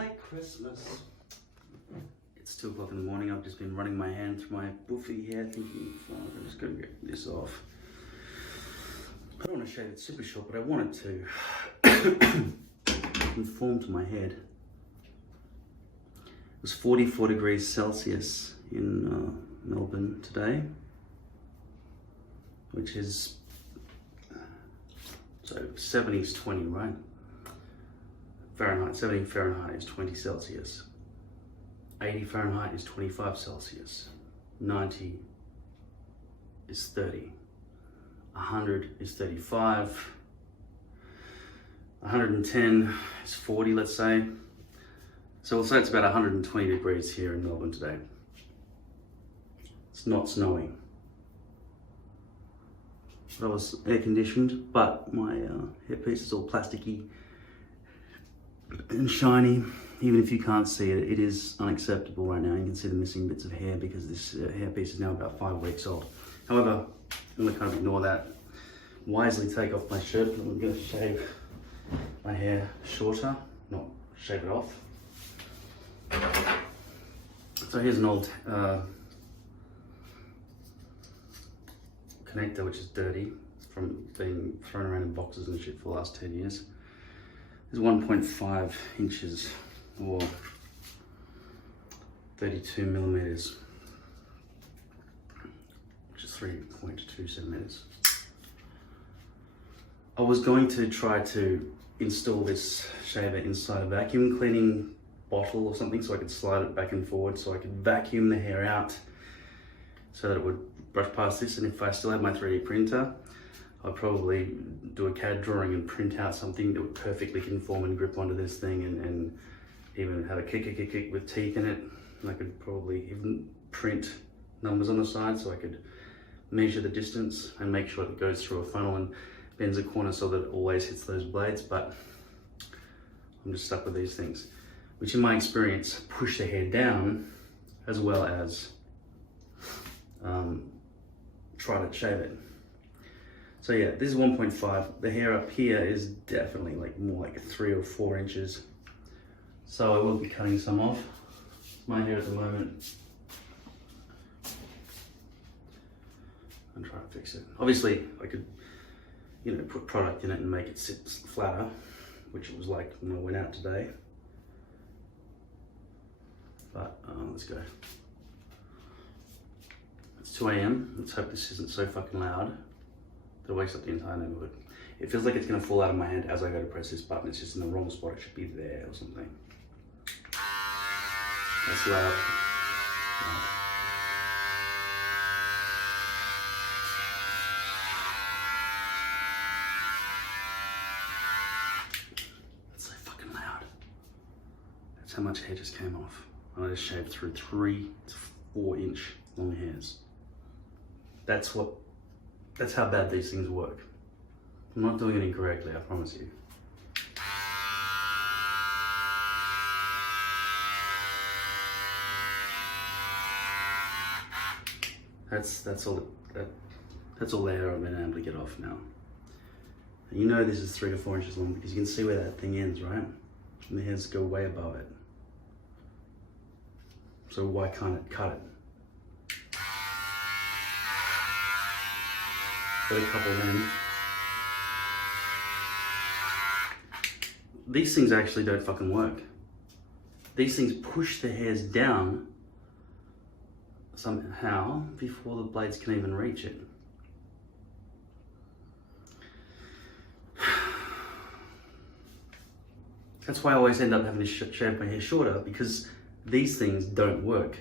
like Christmas. It's 2 o'clock in the morning. I've just been running my hand through my buffy hair thinking, oh, I'm just going to get this off. I don't want to shave it super short, but I want it to conform to my head. It was 44 degrees Celsius in Melbourne today, which is, so 70 is 20, right? Fahrenheit, 70 Fahrenheit is 20 Celsius. 80 Fahrenheit is 25 Celsius. 90 is 30. 100 is 35. 110 is 40, let's say. So we'll say it's about 120 degrees here in Melbourne today. It's not snowing. But I was air conditioned, but my hairpiece is all plasticky and shiny. Even if you can't see it, it is unacceptable right now. You can see the missing bits of hair because this hairpiece is now about 5 weeks old. However, I'm gonna kind of ignore that. Wisely take off my shirt, and I'm gonna shave my hair shorter, not shave it off. So here's an old connector which is dirty from being thrown around in boxes and shit for the last 10 years. It's 1.5 inches or 32 millimeters, which is 3.2 centimeters. I was going to try to install this shaver inside a vacuum cleaning bottle or something so I could slide it back and forward so I could vacuum the hair out so that it would brush past this. And if I still had my 3D printer, I'd probably do a CAD drawing and print out something that would perfectly conform and grip onto this thing, and even have a kick with teeth in it. And I could probably even print numbers on the side so I could measure the distance and make sure it goes through a funnel and bends a corner so that it always hits those blades. But I'm just stuck with these things, which in my experience push the hair down as well as try to shave it. So yeah, this is 1.5. The hair up here is definitely like more like 3 or 4 inches. So I will be cutting some off. My hair at the moment. I'm trying to fix it. Obviously I could, you know, put product in it and make it sit flatter, which it was like when I went out today. But let's go. It's 2 AM. Let's hope this isn't so fucking loud that it wakes up the entire neighborhood. It feels like it's gonna fall out of my hand as I go to press this button. It's just in the wrong spot. It should be there or something. That's loud. That's so fucking loud. That's how much hair just came off. And I just shaved through 3 to 4 inch long hairs. That's how bad these things work. I'm not doing it incorrectly, I promise you. That's all the hair I've been able to get off now. And you know this is 3 to 4 inches long because you can see where that thing ends, right? And the hairs go way above it. So why can't it cut it? Got a couple in. These things actually don't fucking work. These things push the hairs down somehow before the blades can even reach it. That's why I always end up having to shave my hair shorter, because these things don't work.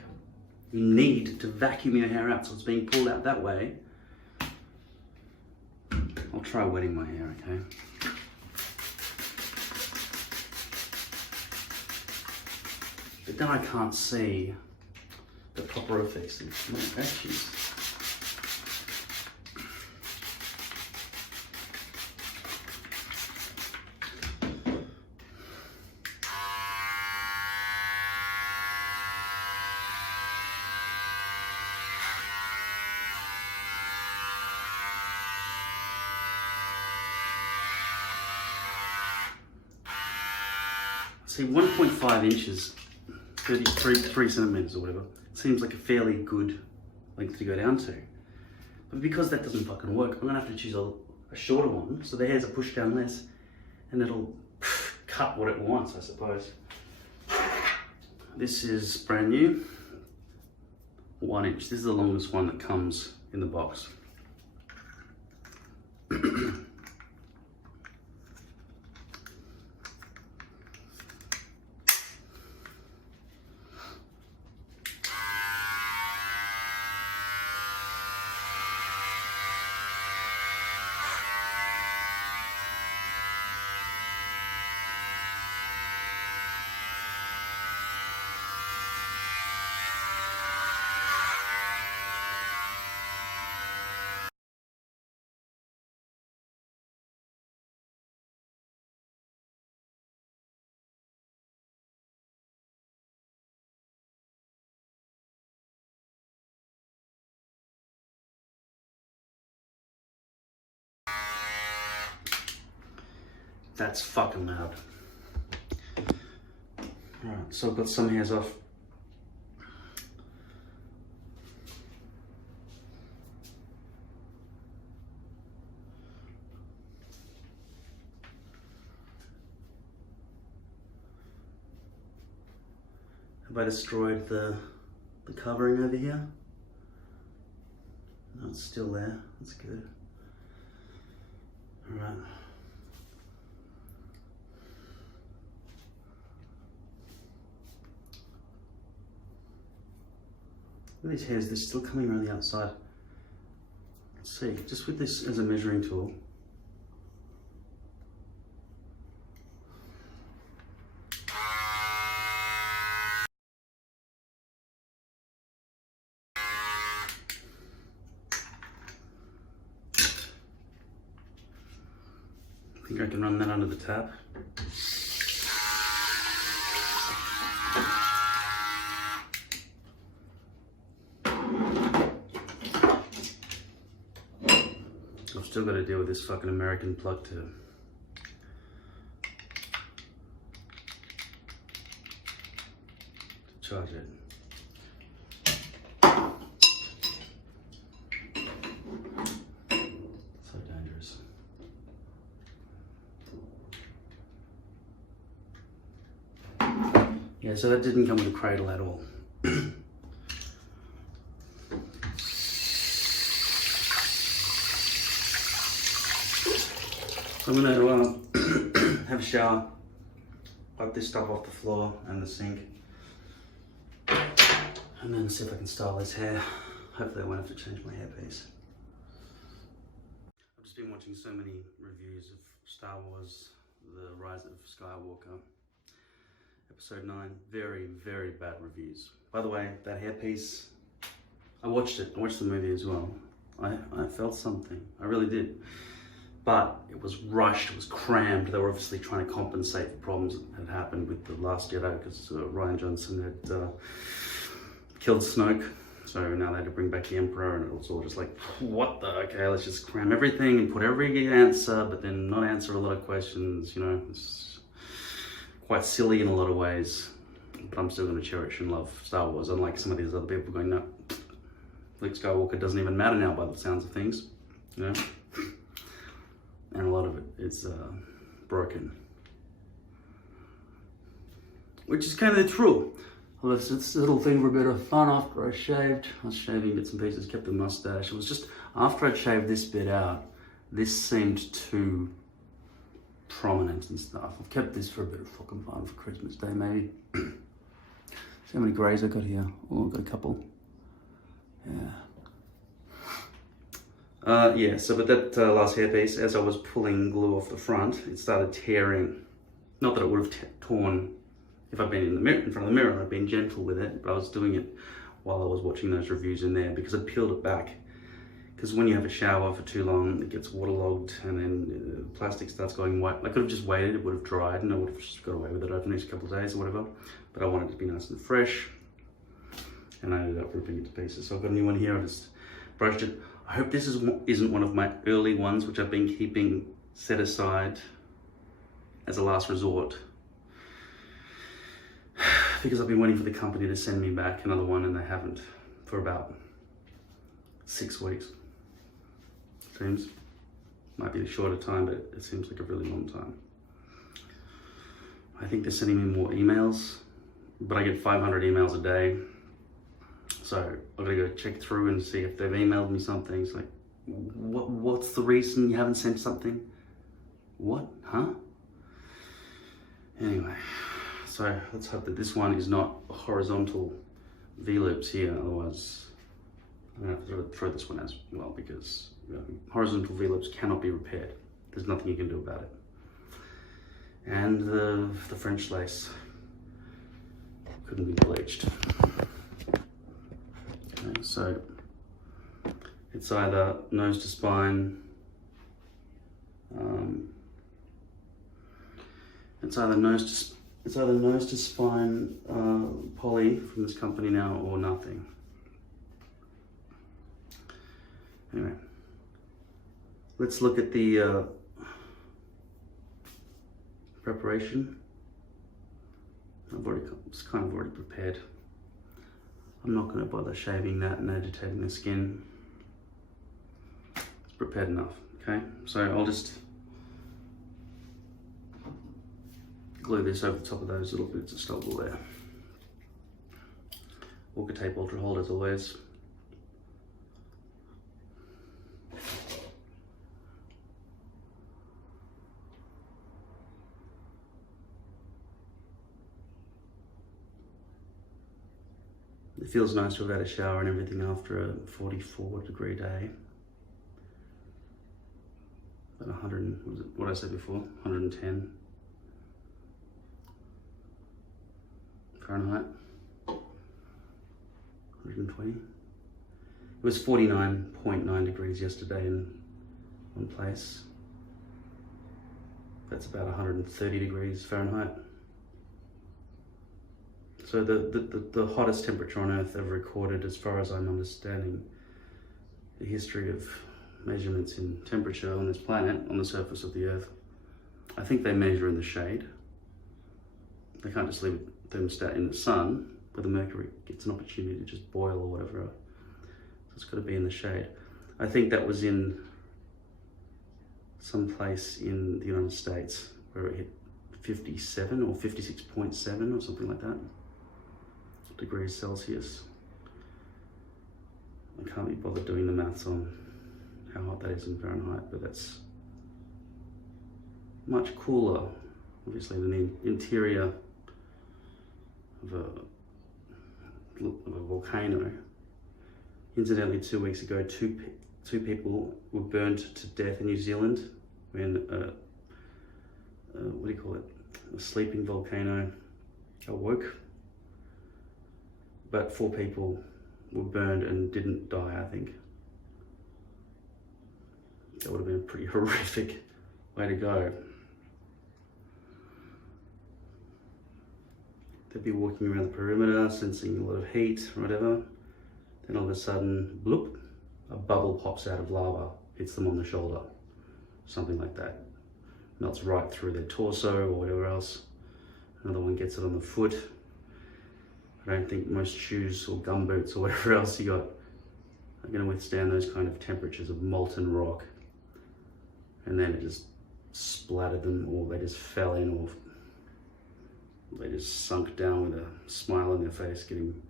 You need to vacuum your hair out so it's being pulled out that way. I'll try wetting my hair, okay? But then I can't see the proper effects of my hairpiece. See, 1.5 inches, 3 centimeters or whatever, seems like a fairly good length to go down to. But because that doesn't fucking work, I'm gonna have to choose a shorter one, so the hairs are pushed down less, and it'll cut what it wants, I suppose. This is brand new, 1 inch. This is the longest one that comes in the box. That's fucking loud. Alright, so I've got some hairs off. Have I destroyed the covering over here? No, it's still there. That's good. Alright. Look at these hairs, they're still coming around the outside. Let's see, just with this as a measuring tool. I think I can run that under the tap. I've still got to deal with this fucking American plug to charge it. So dangerous. Yeah, so that didn't come with a cradle at all. I'm gonna have a shower, wipe this stuff off the floor and the sink, and then see if I can style this hair. Hopefully I won't have to change my hairpiece. I've just been watching so many reviews of Star Wars, The Rise of Skywalker, Episode 9. Very, very bad reviews. By the way, that hairpiece, I watched it. I watched the movie as well. I felt something. I really did. But it was rushed, it was crammed. They were obviously trying to compensate for problems that had happened with The Last Jedi because Rian Johnson had killed Snoke. So now they had to bring back the Emperor, and it was all just like, what the, okay, let's just cram everything and put every answer, but then not answer a lot of questions, you know. It's quite silly in a lot of ways, but I'm still gonna cherish and love Star Wars, unlike some of these other people going, no, Luke Skywalker doesn't even matter now by the sounds of things, you know. And a lot of it is broken, which is kind of true. Well, it's this little thing for a bit of fun after I shaved. I was shaving bits and pieces, kept the mustache. It was just after I shaved this bit out, this seemed too prominent and stuff. I've kept this for a bit of fucking fun for Christmas Day, maybe. See how many greys I got here? Oh, I've got a couple. Yeah. Yeah, so but that last hairpiece, as I was pulling glue off the front, it started tearing. Not that it would have torn if I'd been in the mirror, in front of the mirror, I'd been gentle with it, but I was doing it while I was watching those reviews in there because I peeled it back. Because when you have a shower for too long, it gets waterlogged and then the plastic starts going white. I could have just waited, it would have dried and I would have just got away with it over the next couple of days or whatever. But I wanted it to be nice and fresh. And I ended up ripping it to pieces. So I've got a new one here, I just brushed it. I hope this isn't one of my early ones, which I've been keeping set aside as a last resort. because I've been waiting for the company to send me back another one, and they haven't for about 6 weeks. Seems might be a shorter time, but it seems like a really long time. I think they're sending me more emails, but I get 500 emails a day, so I've got to go check through and see if they've emailed me something. It's like, what's the reason you haven't sent something? What? Huh? Anyway, so let's hope that this one is not horizontal V-loops here, otherwise I'm gonna have to throw this one as well, because horizontal V-loops cannot be repaired. There's nothing you can do about it. And the French lace couldn't be bleached. Okay, so it's either nose to spine, it's either nose to spine poly from this company now, or nothing. Anyway, let's look at the preparation. It's kind of already prepared. I'm not going to bother shaving that and agitating the skin. It's prepared enough. Okay, so I'll just glue this over the top of those little bits of stubble there. Walker tape ultra hold as always. It feels nice to have had a shower and everything after a 44-degree day. About 100, what did I say before? 110 Fahrenheit. 120. It was 49.9 degrees yesterday in one place. That's about 130 degrees Fahrenheit. So the hottest temperature on Earth ever recorded, as far as I'm understanding the history of measurements in temperature on this planet, on the surface of the Earth, I think they measure in the shade. They can't just leave a thermostat in the sun where the mercury gets an opportunity to just boil or whatever. So it's got to be in the shade. I think that was in some place in the United States where it hit 57 or 56.7 or something like that degrees Celsius. I can't be bothered doing the maths on how hot that is in Fahrenheit, but that's much cooler, obviously, than the interior of a volcano. Incidentally, 2 weeks ago, two people were burnt to death in New Zealand when what do you call it? A sleeping volcano awoke. But 4 people were burned and didn't die, I think. That would have been a pretty horrific way to go. They'd be walking around the perimeter, sensing a lot of heat or whatever. Then all of a sudden, bloop, a bubble pops out of lava, hits them on the shoulder. Something like that. Melts right through their torso or whatever else. Another one gets it on the foot. I don't think most shoes or gumboots or whatever else you got are going to withstand those kind of temperatures of molten rock. And then it just splattered them, or they just fell in, or they just sunk down with a smile on their face, getting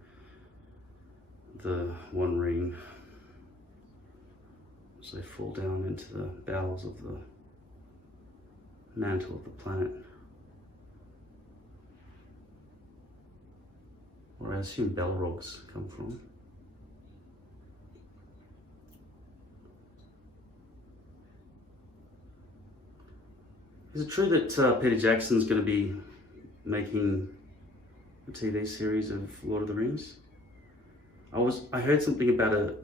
the one ring. So they fall down into the bowels of the mantle of the planet. Where I assume Balrogs come from. Is it true that Peter Jackson's going to be making a TV series of Lord of the Rings? I heard something about a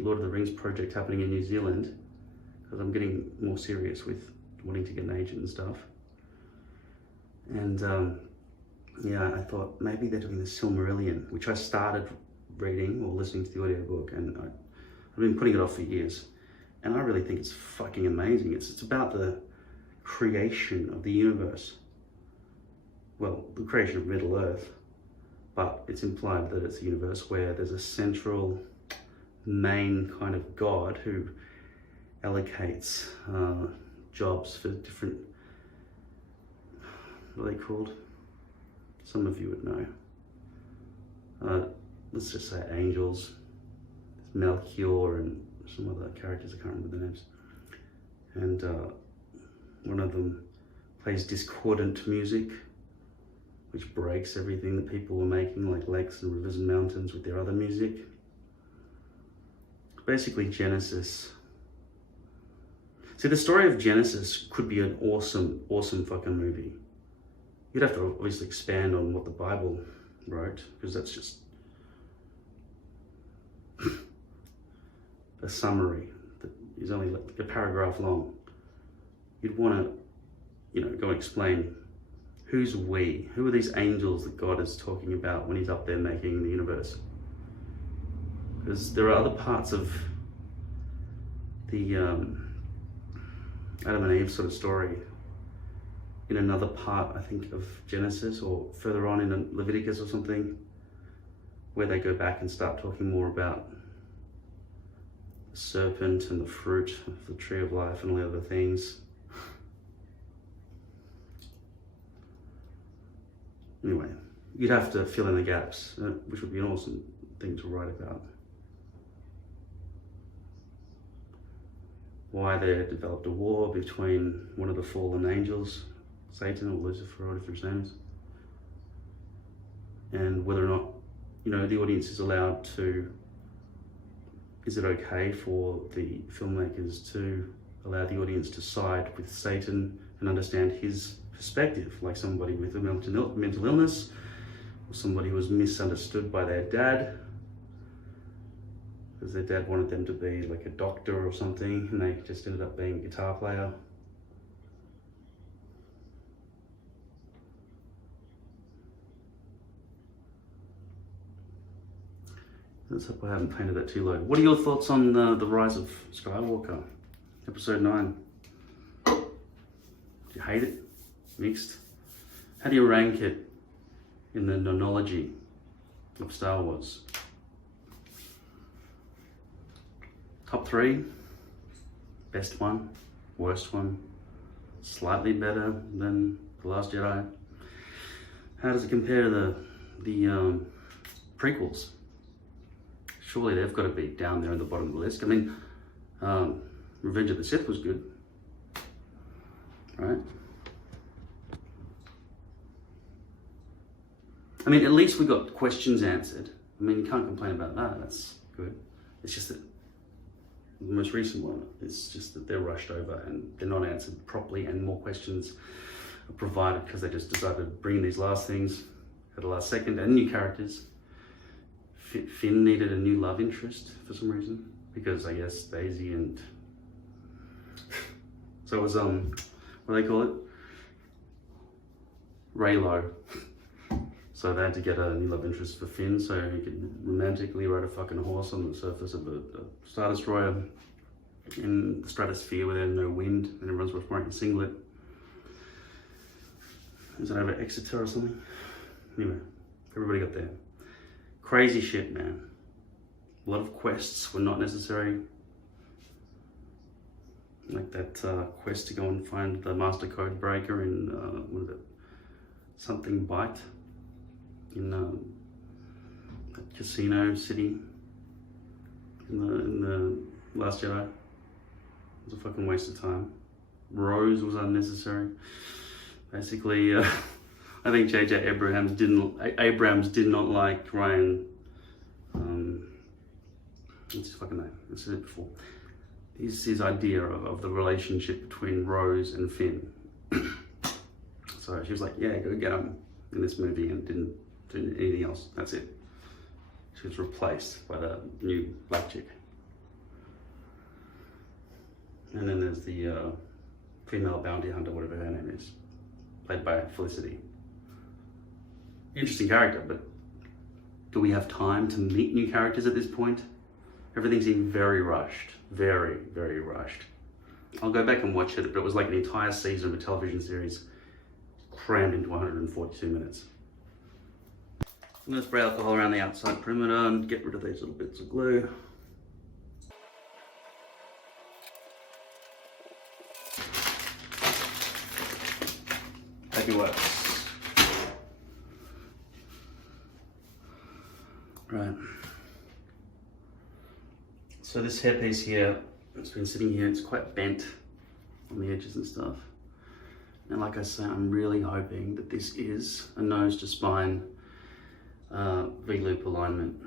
Lord of the Rings project happening in New Zealand, because I'm getting more serious with wanting to get an agent and stuff. And yeah, I thought maybe they're doing the Silmarillion, which I started reading or listening to the audiobook, and I've been putting it off for years. And I really think it's fucking amazing. It's about the creation of the universe. well, the creation of Middle Earth, but it's implied that it's a universe where there's a central main kind of God who allocates jobs for different, what are they called? Some of you would know. Let's just say angels, Melchior and some other characters, I can't remember the names. And one of them plays discordant music, which breaks everything that people were making, like lakes and rivers and mountains, with their other music. Basically Genesis. See, the story of Genesis could be an awesome fucking movie. You'd have to obviously expand on what the Bible wrote, because that's just a summary that is only like a paragraph long. You'd want to, go and explain who's we? Who are these angels that God is talking about when he's up there making the universe? Because there are other parts of the Adam and Eve sort of story in another part, I think, of Genesis, or further on in Leviticus or something, where they go back and start talking more about the serpent and the fruit of the tree of life and all the other things. Anyway, you'd have to fill in the gaps, which would be an awesome thing to write about. Why they developed a war between one of the fallen angels, Satan or Lucifer, or whatever his name is, and whether or not, the audience is allowed to, is it okay for the filmmakers to allow the audience to side with Satan and understand his perspective, like somebody with a mental illness, or somebody who was misunderstood by their dad, because their dad wanted them to be like a doctor or something, and they just ended up being a guitar player. Let's hope I haven't painted that too low. What are your thoughts on the Rise of Skywalker, episode 9? Do you hate it? Mixed? How do you rank it in the nonology of Star Wars? Top 3, best one, worst one, slightly better than The Last Jedi. How does it compare to the prequels? Surely they've got to be down there in the bottom of the list. I mean, Revenge of the Sith was good, right? I mean, at least we got questions answered. I mean, you can't complain about that, that's good. It's just that the most recent one, it's just that they're rushed over and they're not answered properly, and more questions are provided because they just decided to bring these last things at the last second, and new characters. Finn needed a new love interest for some reason, because I guess Daisy and so it was what do they call it? Raylo. So they had to get a new love interest for Finn so he could romantically ride a fucking horse on the surface of a Star Destroyer in the stratosphere where there's no wind and everyone's wearing a singlet. Is it over Exeter or something? Anyway, everybody got there. Crazy shit, man. A lot of quests were not necessary. Like that quest to go and find the master code breaker in, what is it? Something Bite. In that casino city in the Last Jedi. It was a fucking waste of time. Rose was unnecessary. Basically, I think J.J. Abrams did not like Ryan. What's his fucking name? I said it before. His idea of the relationship between Rose and Finn. So she was like, "Yeah, go get him" in this movie, and didn't do anything else. That's it. She was replaced by the new black chick. And then there's the female bounty hunter, whatever her name is, played by Felicity. Interesting character, but do we have time to meet new characters at this point? Everything seemed very rushed. Very, very rushed. I'll go back and watch it, but it was like an entire season of a television series crammed into 142 minutes. I'm going to spray alcohol around the outside perimeter and get rid of these little bits of glue. Hope it works. Right. So this hairpiece here, it's been sitting here, it's quite bent on the edges and stuff. And like I say, I'm really hoping that this is a nose to spine V-loop alignment.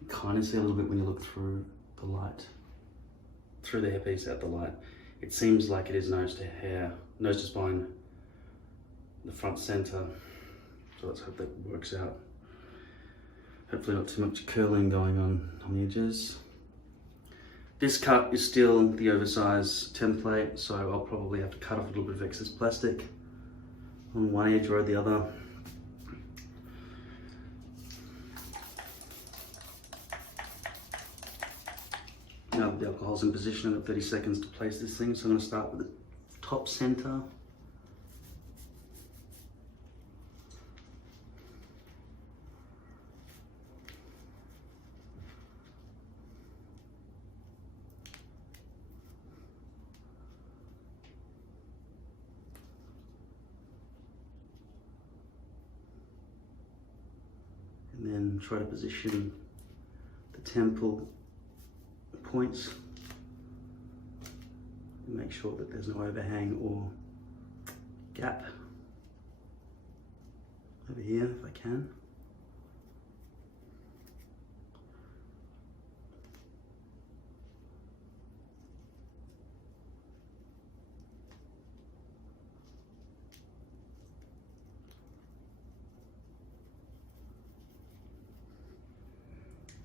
You kind of see a little bit when you look through the light, through the hairpiece out the light. It seems like it is nose to hair, nose to spine, the front center. So let's hope that works out. Hopefully not too much curling going on the edges. This cut is still the oversized template, so I'll probably have to cut off a little bit of excess plastic on one edge or the other. Now that the alcohol's in position, I've got 30 seconds to place this thing, so I'm going to start with the top center. And then try to position the temple points and make sure that there's no overhang or gap over here if I can.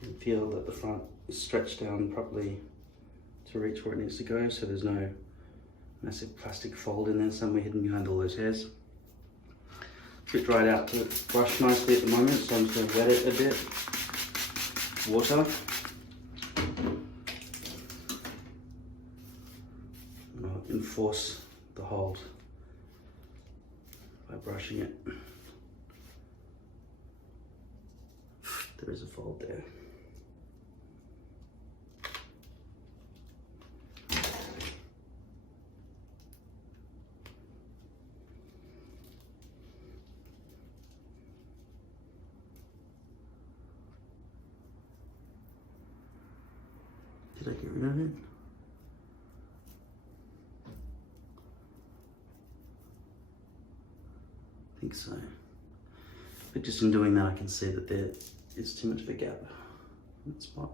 And feel that the front is stretched down properly to reach where it needs to go, so there's no massive plastic fold in there somewhere hidden behind all those hairs. It's a bit dried out to brush nicely at the moment, so I'm just going to wet it a bit. Water. And I'll enforce the hold by brushing it. There is a fold there. Did I get rid of it? I think so. But just in doing that, I can see that there is too much of a gap in that spot.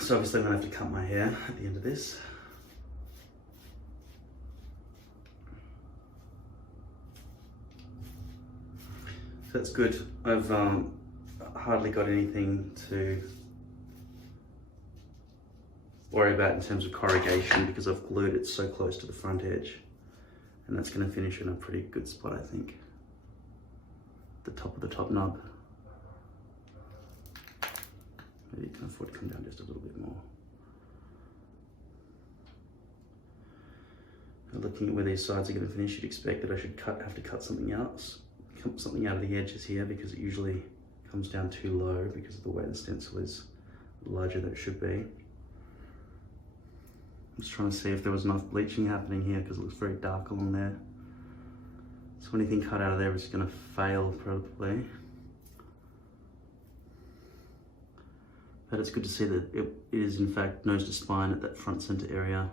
So obviously I'm going to have to cut my hair at the end of this. So that's good. I've hardly got anything to worry about in terms of corrugation because I've glued it so close to the front edge. And that's going to finish in a pretty good spot, I think. The top of the top nub. Maybe you can afford to come down just a little bit more. Looking at where these sides are going to finish, you'd expect that I should have to cut something else something out of the edges here because it usually comes down too low because of the way the stencil is larger than it should be. I'm just trying to see if there was enough bleaching happening here because it looks very dark along there. So anything cut out of there is going to fail probably. But it's good to see that it is in fact nose to spine at that front center area.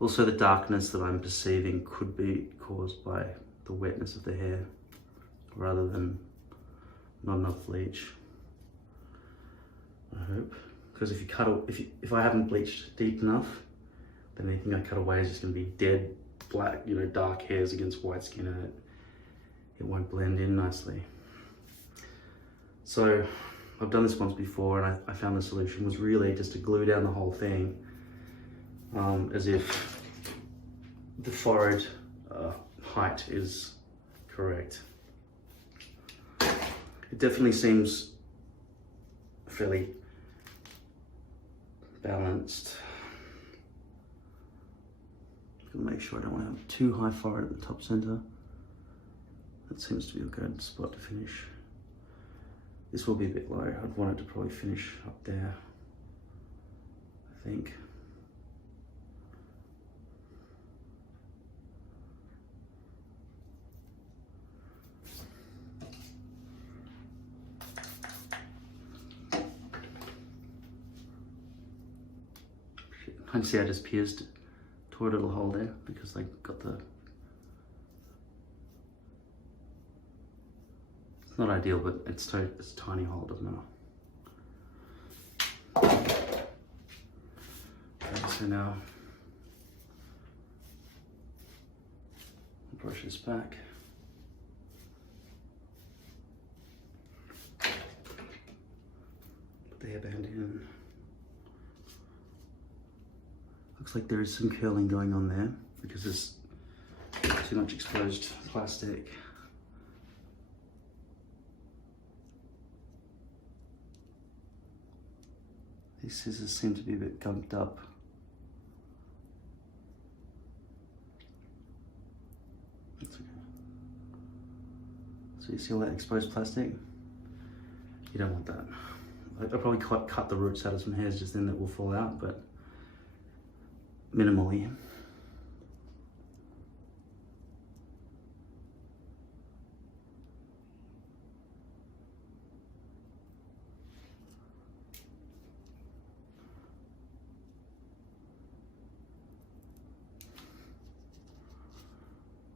Also, the darkness that I'm perceiving could be caused by the wetness of the hair rather than not enough bleach, I hope. Because if I haven't bleached deep enough, then anything I cut away is just going to be dead black, you know, dark hairs against white skin, and it won't blend in nicely. So I've done this once before, and I found the solution was really just to glue down the whole thing as if the forehead height is correct. It definitely seems fairly balanced. I'm gonna make sure I don't want to have too high forehead at the top center. That seems to be a good spot to finish. This will be a bit low. I'd want it to probably finish up there, I think. I see I just pierced it, tore a little hole there because I got the... It's not ideal, but it's a tiny hole, doesn't matter. Okay, so now I'll brush this back. Put the hairband in. Looks like there is some curling going on there because there's too much exposed plastic. These scissors seem to be a bit gunked up. That's okay. So you see all that exposed plastic? You don't want that. I'll probably cut the roots out of some hairs just then that will fall out, but minimally.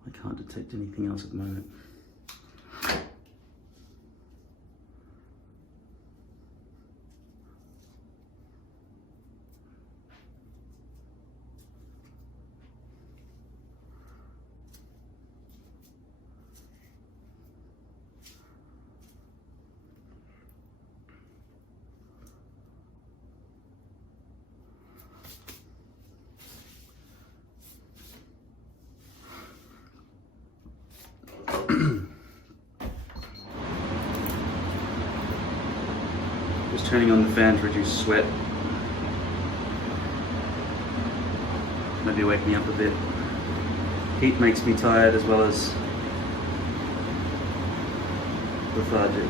I can't detect anything else at the moment. Just turning on the fan to reduce sweat. Maybe wake me up a bit. Heat makes me tired as well as lethargic.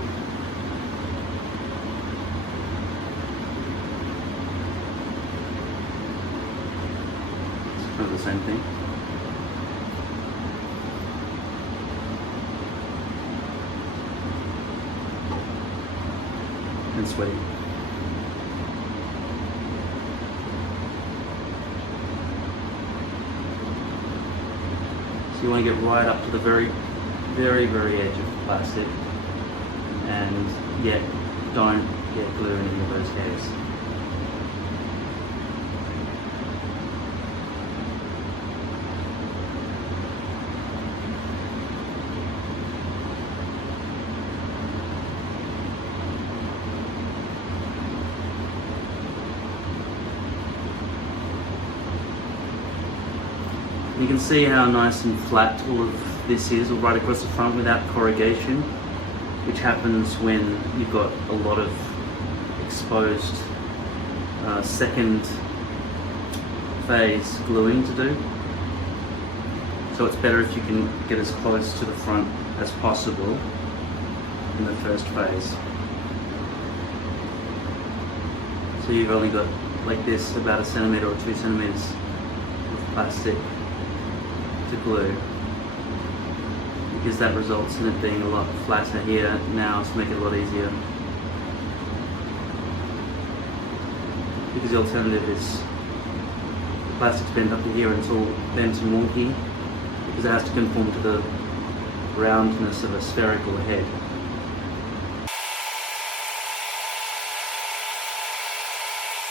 It's kind of the same thing. And sweaty. So you want to get right up to the very edge of the plastic, and yet don't get glue in any of those hairs. You can see how nice and flat all of this is, right across the front without corrugation, which happens when you've got a lot of exposed second phase gluing to do. So it's better if you can get as close to the front as possible in the first phase. So you've only got like this about 1 centimeter or 2 centimeters of plastic to glue, because that results in it being a lot flatter here now to make it a lot easier. Because the alternative is the plastic's bent up to here and it's all bent and wonky because it has to conform to the roundness of a spherical head.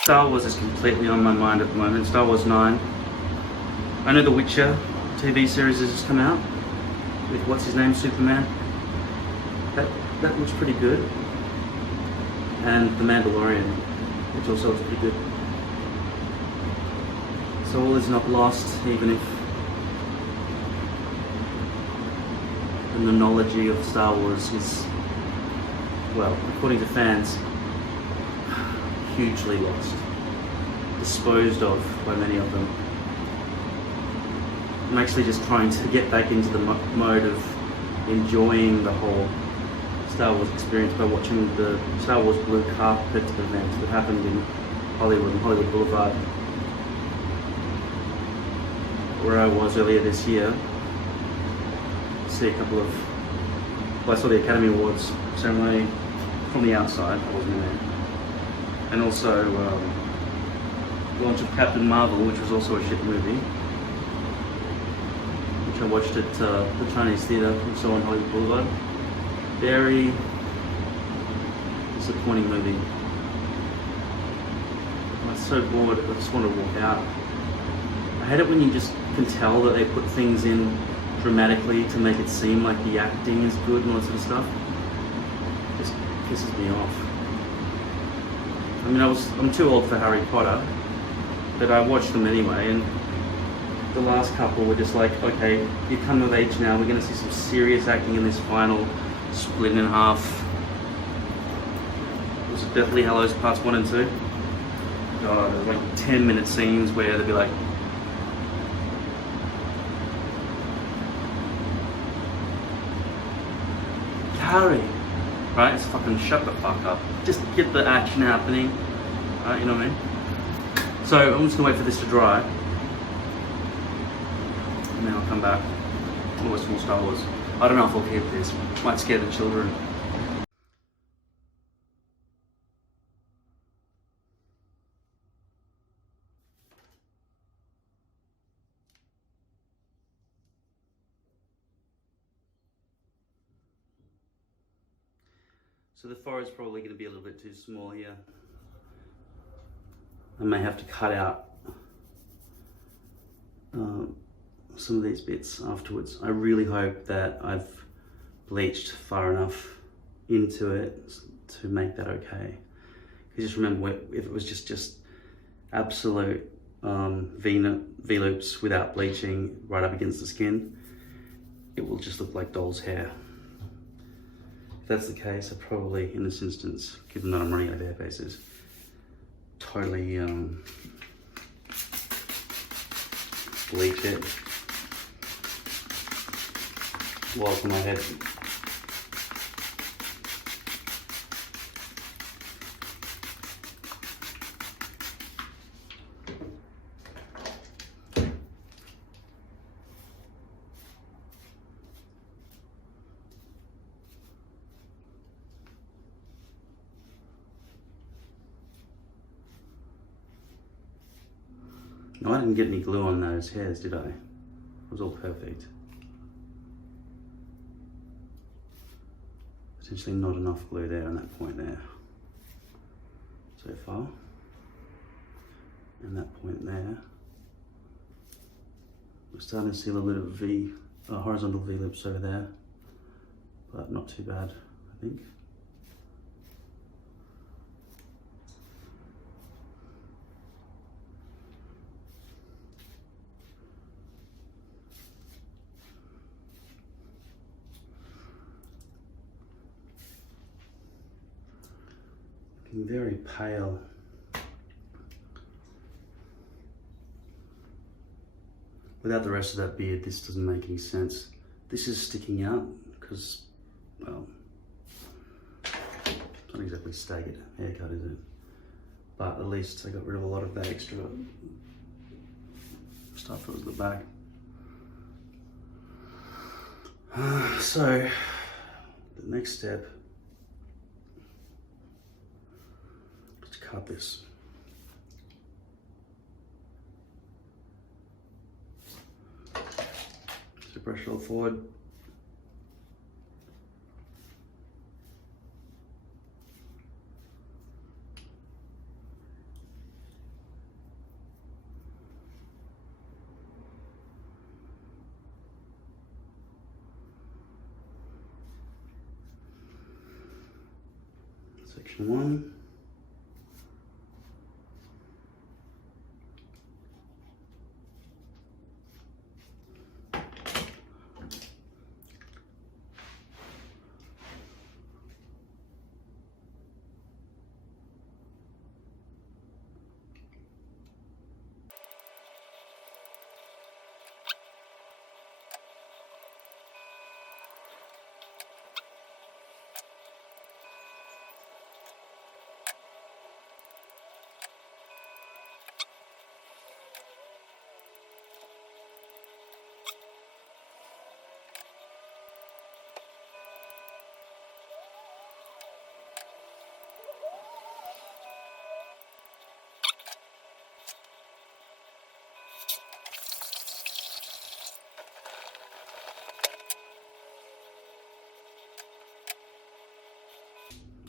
Star Wars is completely on my mind at the moment. Star Wars 9. I know the Witcher TV series has just come out with what's his name, Superman. That looks pretty good. And The Mandalorian, which also looks pretty good. So all is not lost, even if the nonology of Star Wars is, well, according to fans, hugely lost, disposed of by many of them. I'm actually just trying to get back into the mode of enjoying the whole Star Wars experience by watching the Star Wars Blue Carpet event that happened in Hollywood and Hollywood Boulevard, where I was earlier this year. See a couple of, well, I saw the Academy Awards ceremony from the outside. I wasn't there. And also launch of Captain Marvel, which was also a shit movie, which I watched at the Chinese theatre and saw on Hollywood Boulevard. Very disappointing movie. I was so bored, I just wanted to walk out. I hate it when you just can tell that they put things in dramatically to make it seem like the acting is good and all that sort of stuff. It just pisses me off. I mean, I'm too old for Harry Potter, but I watched them anyway, and the last couple were just like, okay, you've come of age now, we're going to see some serious acting in this final split in half. Was it Deathly Hallows parts 1 and 2? God, there's like 10-minute scenes where they'd be like, Harry, right? It's fucking shut the fuck up. Just get the action happening, right? You know what I mean? So I'm just gonna wait for this to dry, and then I'll come back. I'll watch more Star Wars. I don't know if I'll keep this. Might scare the children. So the forehead's probably going to be a little bit too small here. I may have to cut out some of these bits afterwards. I really hope that I've bleached far enough into it to make that okay. Because just remember, if it was just absolute V-loops without bleaching right up against the skin, it will just look like doll's hair. If that's the case, I probably, in this instance, given that I'm running out of hairpieces, totally bleach it while it's on my head. No, I didn't get any glue on those hairs, did I? It was all perfect. Potentially not enough glue there on that point there. So far. And that point there. We're starting to see a little bit of horizontal V-lips over there, but not too bad, I think. Looking very pale. Without the rest of that beard, this doesn't make any sense. This is sticking out because, well, it's not exactly staggered haircut, is it? But at least I got rid of a lot of that extra stuff that was at the back. So, the next step is to cut this. So brush it all forward. Section 1.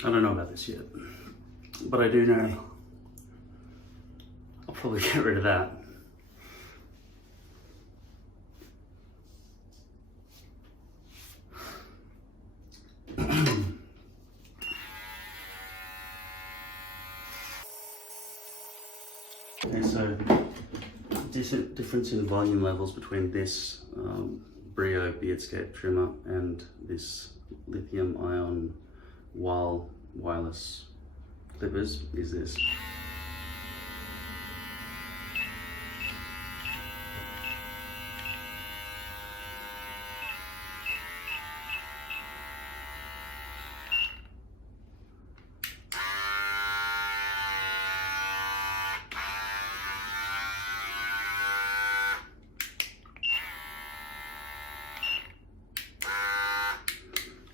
I don't know about this yet, but I do know I'll probably get rid of that. Okay, so difference in volume levels between this Brio Beardscape trimmer and this lithium ion wireless clippers is this.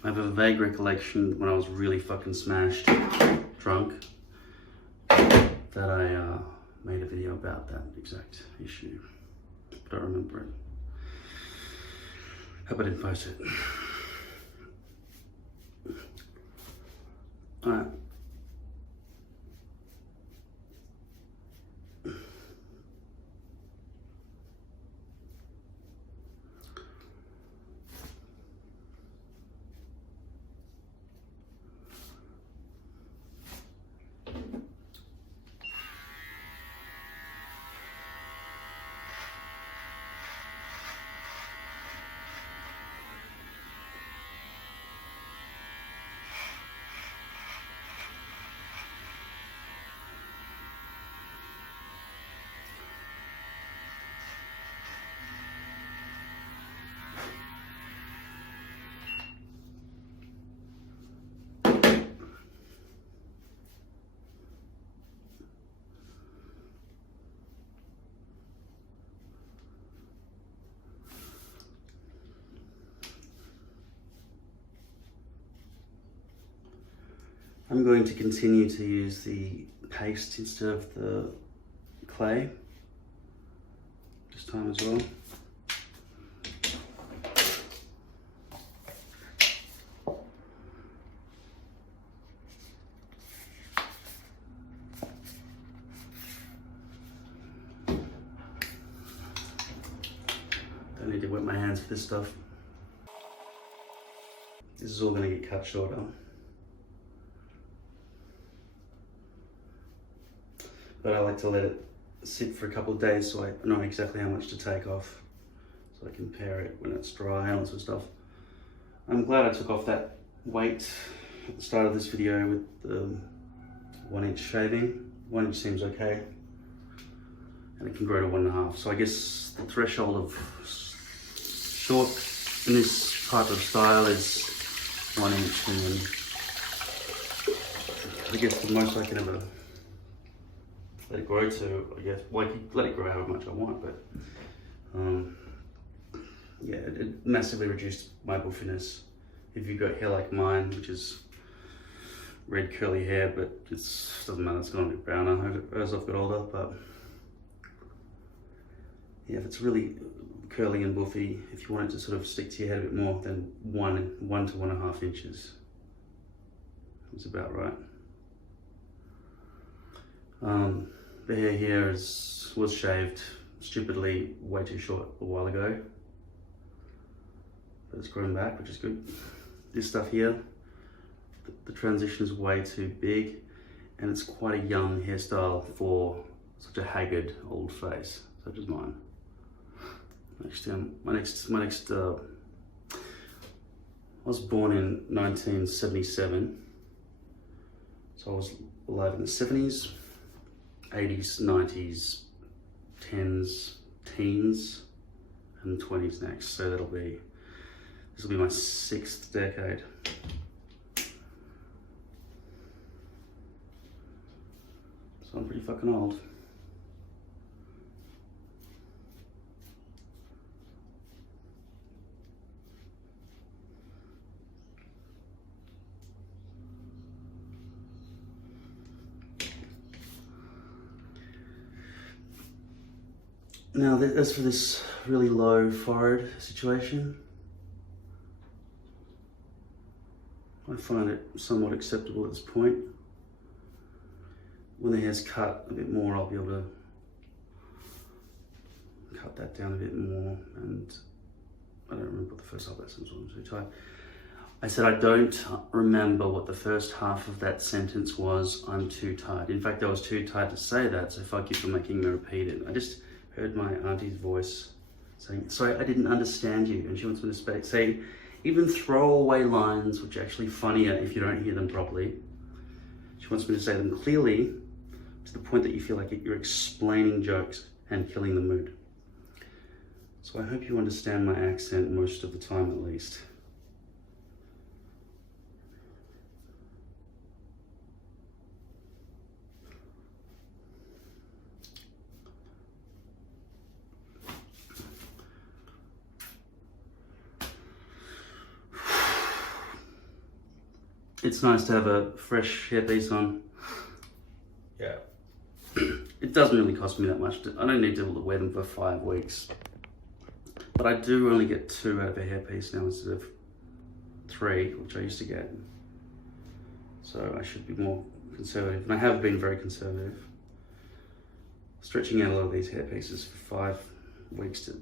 I have a vague recollection when I was really fucking smashed drunk that I made a video about that exact issue. I don't remember it. Hope I didn't post it. Alright. I'm going to continue to use the paste instead of the clay this time as well. Don't need to wet my hands for this stuff. This is all going to get cut shorter. But I like to let it sit for a couple of days so I know exactly how much to take off, so I can pair it when it's dry and all sorts of stuff. I'm glad I took off that weight at the start of this video with the 1 inch shaving. 1 inch seems okay, and it can grow to 1.5. So I guess the threshold of short in this type of style is 1 inch, and then I guess the most I can ever let it grow to, I guess, well, I can let it grow however much I want, but yeah, it massively reduced my buffiness. If you've got hair like mine, which is red curly hair, but it doesn't matter, it's gone a bit browner as I've got older, but yeah, if it's really curly and buffy, if you want it to sort of stick to your head a bit more, then 1 to 1.5 inches is about right. The hair here was shaved stupidly way too short a while ago, but it's grown back, which is good. This stuff here, the transition is way too big, and it's quite a young hairstyle for such a haggard old face, such as mine. I was born in 1977, so I was alive in the 70s, 80s, 90s, 10s, teens, and 20s next. So this will be my 6th decade. So I'm pretty fucking old. Now, as for this really low forehead situation, I find it somewhat acceptable at this point. When the hair's cut a bit more, I'll be able to cut that down a bit more. And I don't remember what the first half of that sentence was, I'm too tired. I said I don't remember what the first half of that sentence was. I'm too tired. In fact, I was too tired to say that, so fuck you for making me repeat it. I just heard my auntie's voice saying, sorry, I didn't understand you. And she wants me to say even throwaway lines, which are actually funnier if you don't hear them properly. She wants me to say them clearly to the point that you feel like you're explaining jokes and killing the mood. So I hope you understand my accent most of the time at least. It's nice to have a fresh hairpiece on. Yeah. It doesn't really cost me that much. I don't need to wear them for 5 weeks. But I do only get 2 out of a hairpiece now instead of 3, which I used to get. So I should be more conservative. And I have been very conservative. Stretching out a lot of these hairpieces for 5 weeks to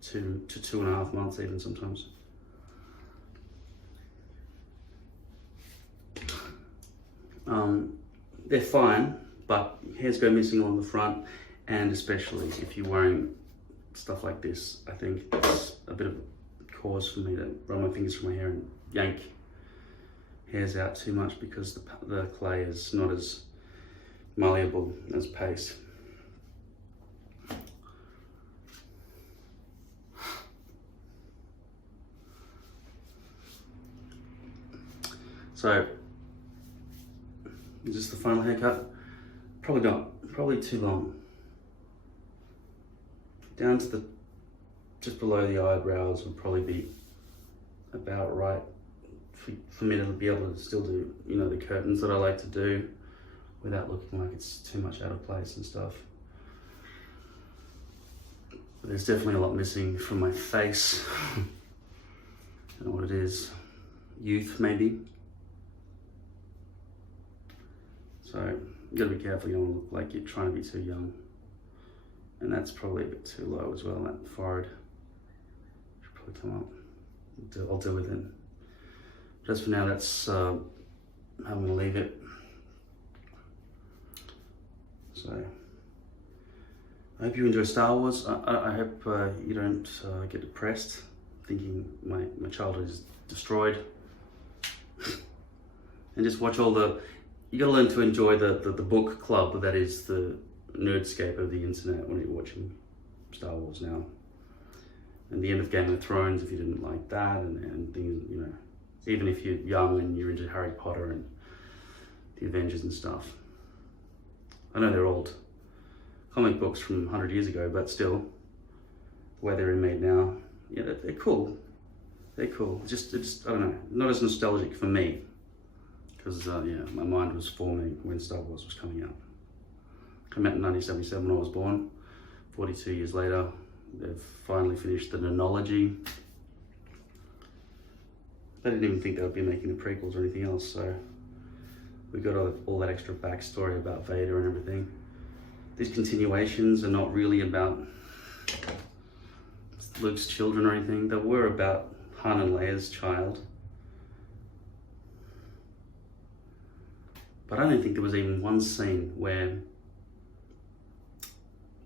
2.5 months even sometimes. They're fine, but hairs go missing along the front, and especially if you're wearing stuff like this, I think it's a bit of a cause for me to run my fingers through my hair and yank hairs out too much, because the clay is not as malleable as paste. So, is this the final haircut? Probably not, probably too long. Down to just below the eyebrows would probably be about right for me to be able to still do, you know, the curtains that I like to do without looking like it's too much out of place and stuff. But there's definitely a lot missing from my face. I don't know what it is. Youth, maybe. So you gotta be careful, you don't want to look like you're trying to be too young. And that's probably a bit too low as well, that forehead. Should probably come up. I'll deal with it. Just for now, that's how I'm gonna leave it. So, I hope you enjoy Star Wars. I hope you don't get depressed thinking my childhood is destroyed. And just watch all the, you gotta learn to enjoy the book club that is the nerdscape of the internet when you're watching Star Wars now. and the end of Game of Thrones if you didn't like that, and things, you know, even if you're young and you're into Harry Potter and the Avengers and stuff. I know they're old comic books from 100 years ago, but still, the way they're made now, yeah, they're cool. They're cool. It's I don't know, not as nostalgic for me, because yeah, my mind was forming when Star Wars was coming out. Came out in 1977 when I was born. 42 years later, they've finally finished the nonology. They didn't even think they would be making the prequels or anything else, so we got all that extra backstory about Vader and everything. These continuations are not really about Luke's children or anything. They were about Han and Leia's child. But I don't think there was even one scene where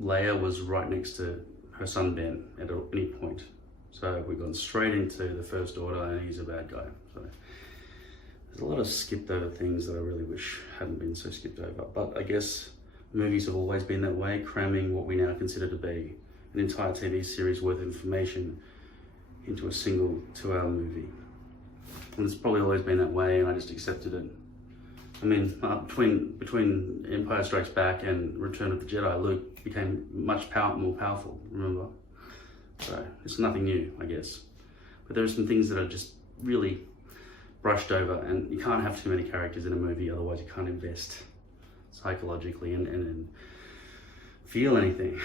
Leia was right next to her son Ben at any point. So we've gone straight into the First Order and he's a bad guy. So there's a lot of skipped over things that I really wish hadn't been so skipped over. But I guess movies have always been that way, cramming what we now consider to be an entire TV series worth of information into a single 2-hour movie. And it's probably always been that way, and I just accepted it. I mean, between Empire Strikes Back and Return of the Jedi, Luke became much more powerful, remember? So it's nothing new, I guess. But there are some things that are just really brushed over, and you can't have too many characters in a movie, otherwise you can't invest psychologically and feel anything.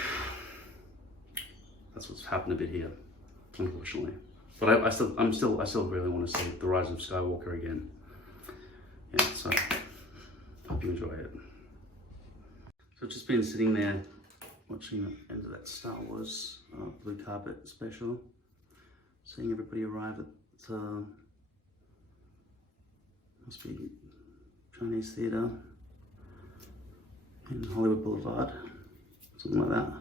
That's what's happened a bit here, unfortunately. But I still really want to see The Rise of Skywalker again. Yeah, so hope you enjoy it. So I've just been sitting there watching the end of that Star Wars blue carpet special, seeing everybody arrive at must be Chinese theatre in Hollywood Boulevard, something like that,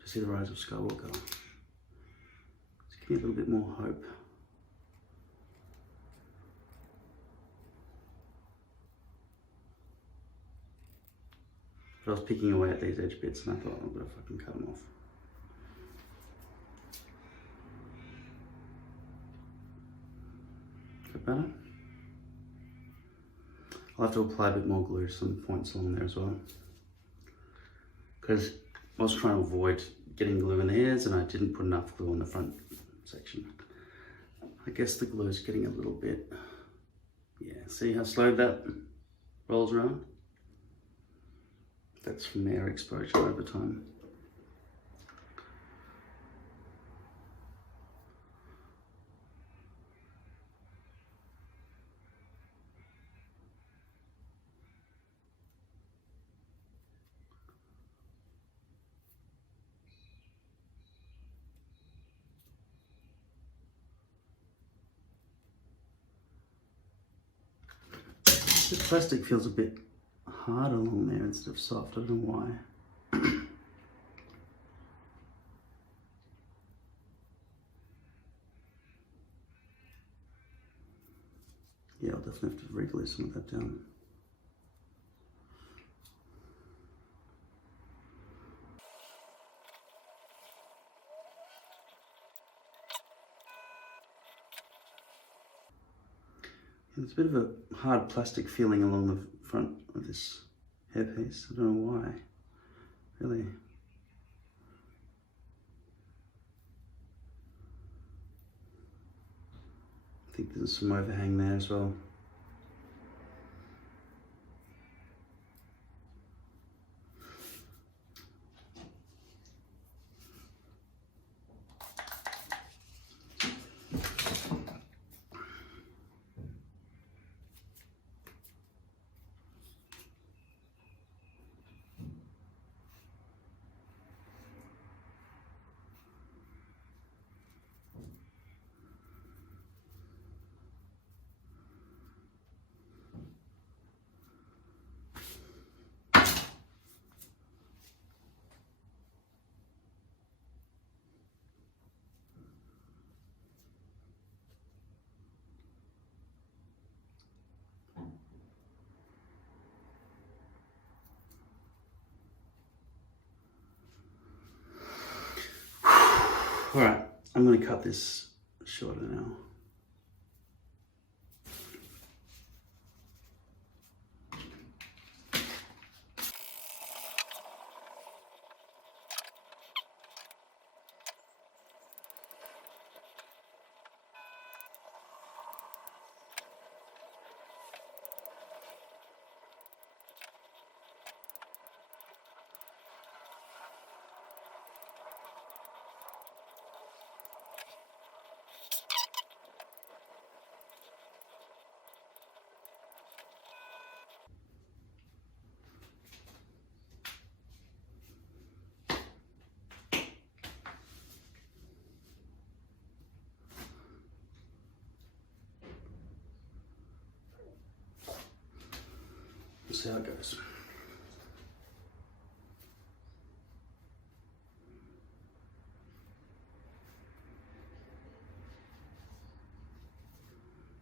to see The Rise of Skywalker. Just give me a little bit more hope. But I was picking away at these edge bits and I thought, I'm gonna fucking cut them off. Is that better? I'll have to apply a bit more glue to some points along there as well, because I was trying to avoid getting glue in the hairs and I didn't put enough glue on the front section. I guess the glue is getting a little bit, yeah, see how slow that rolls around? That's from air exposure over time. The plastic feels a bit hard along there instead of soft, I don't know why. Yeah, I'll definitely have to re-glue some of that down. There's a bit of a hard plastic feeling along the front of this hairpiece. I don't know why, really. I think there's some overhang there as well. All right, I'm gonna cut this shorter now. We'll see how it goes.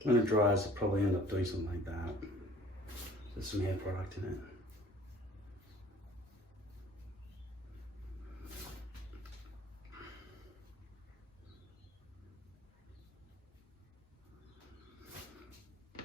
When it dries, I'll probably end up doing something like that. There's some hair product in it.